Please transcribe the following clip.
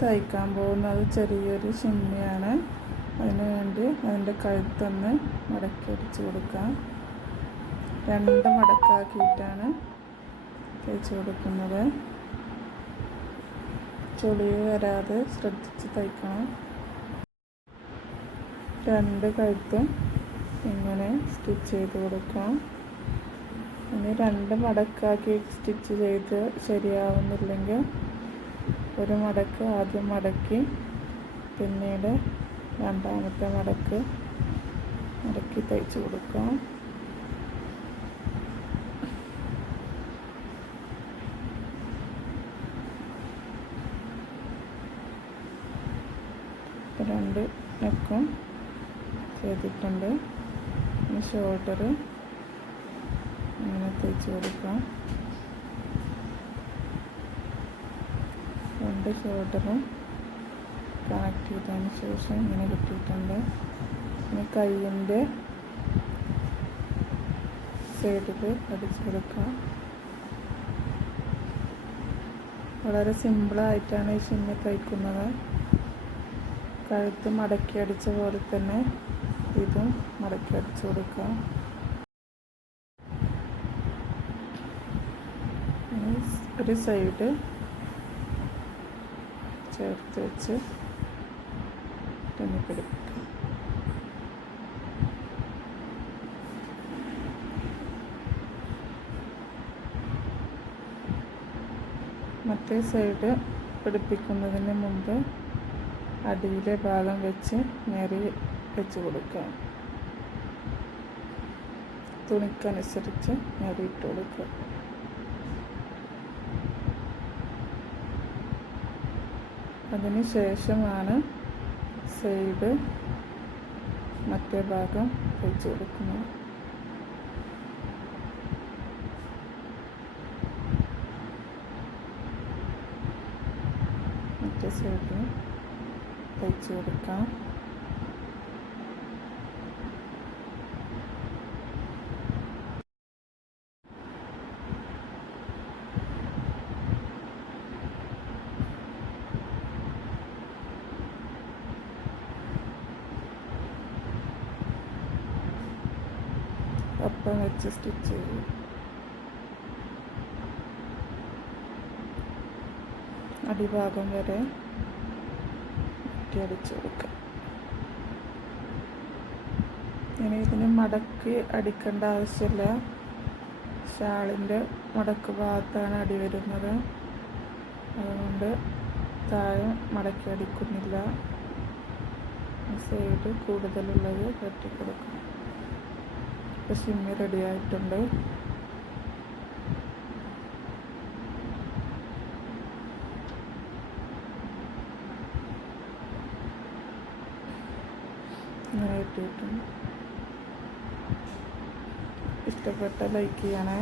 തയ്ക്കാൻ പോകുന്നത് ചെറിയൊരു ഷിമ്മിയാണ്. അതിന് വേണ്ടി അതിൻ്റെ കഴുത്തൊന്ന് മടക്കി അടിച്ചു കൊടുക്കാം. 2 മടക്കാക്കിയിട്ടാണ് തയ്ച്ചു കൊടുക്കുന്നത്. ചുളിവ് വരാതെ ശ്രദ്ധിച്ച് തയ്ക്കണം. 2 കഴുത്തും ഇങ്ങനെ സ്റ്റിച്ച് ചെയ്ത് കൊടുക്കാം. ഇനി 2 മടക്കാക്കി സ്റ്റിച്ച് ചെയ്ത് ശരിയാവുന്നില്ലെങ്കിൽ 1 മടക്ക് ആദ്യം മടക്കി പിന്നീട് രണ്ടാമത്തെ മടക്ക് മടക്കി തയ്ച്ചു കൊടുക്കാം. ഇപ്പോൾ 2 നെക്കും ചെയ്തിട്ടുണ്ട്. ഇനി ഷോൾഡർ ഇങ്ങനെ തയ്ച്ചു കൊടുക്കാം. 2 ഷോൾഡറും കണക്ട് ചെയ്തതിന് ശേഷം ഇങ്ങനെ കിട്ടിയിട്ടുണ്ട്. ഇനി കൈയിൻ്റെ സൈഡിൽ അടിച്ചു കൊടുക്കാം. വളരെ സിമ്പിളായിട്ടാണ് ഈ ഷിമ്മി തയ്ക്കുന്നത്. കഴുത്ത് മടക്കി അടിച്ച പോലെ തന്നെ ഇതും മടക്കി അടിച്ചു കൊടുക്കാം. ഒരു സൈഡ് ചേർത്ത് വെച്ച് തുന്നി പിടിപ്പിക്കാം. മറ്റേ സൈഡ് പിടിപ്പിക്കുന്നതിന് മുമ്പ് അടിയിലെ ഭാഗം വെച്ച് നേരെ വെച്ച് കൊടുക്കാം. തുണിക്കനുസരിച്ച് നേരെ ഇട്ട് കൊടുക്കുക. അതിന് ശേഷമാണ് സൈഡ് മറ്റേ ഭാഗം വെച്ച് കൊടുക്കുന്നത്. മറ്റേ സൈഡ് തയ്ച്ചു കൊടുക്കാം. അപ്പം വെച്ച് സ്റ്റിച്ച് ചെയ്യും. അടിഭാഗം വരെ അടിച്ചു കൊടുക്കാം. ഇനി ഇതിന് മടക്കി അടിക്കേണ്ട ആവശ്യമില്ല. ഷാളിൻ്റെ മടക്ക് ഭാഗത്താണ് അടി വരുന്നത്. അതുകൊണ്ട് താഴെ മടക്കി അടിക്കുന്നില്ല. സൈഡ് കൂടുതലുള്ളത് വെട്ടിക്കൊടുക്കും. ഇപ്പോൾ ഷിമ്മി റെഡി ആയിട്ടുണ്ട്. ഇങ്ങനെ ഇട്ടിട്ടുണ്ട്. ഇഷ്ടപ്പെട്ട ലൈക്ക് ചെയ്യണേ.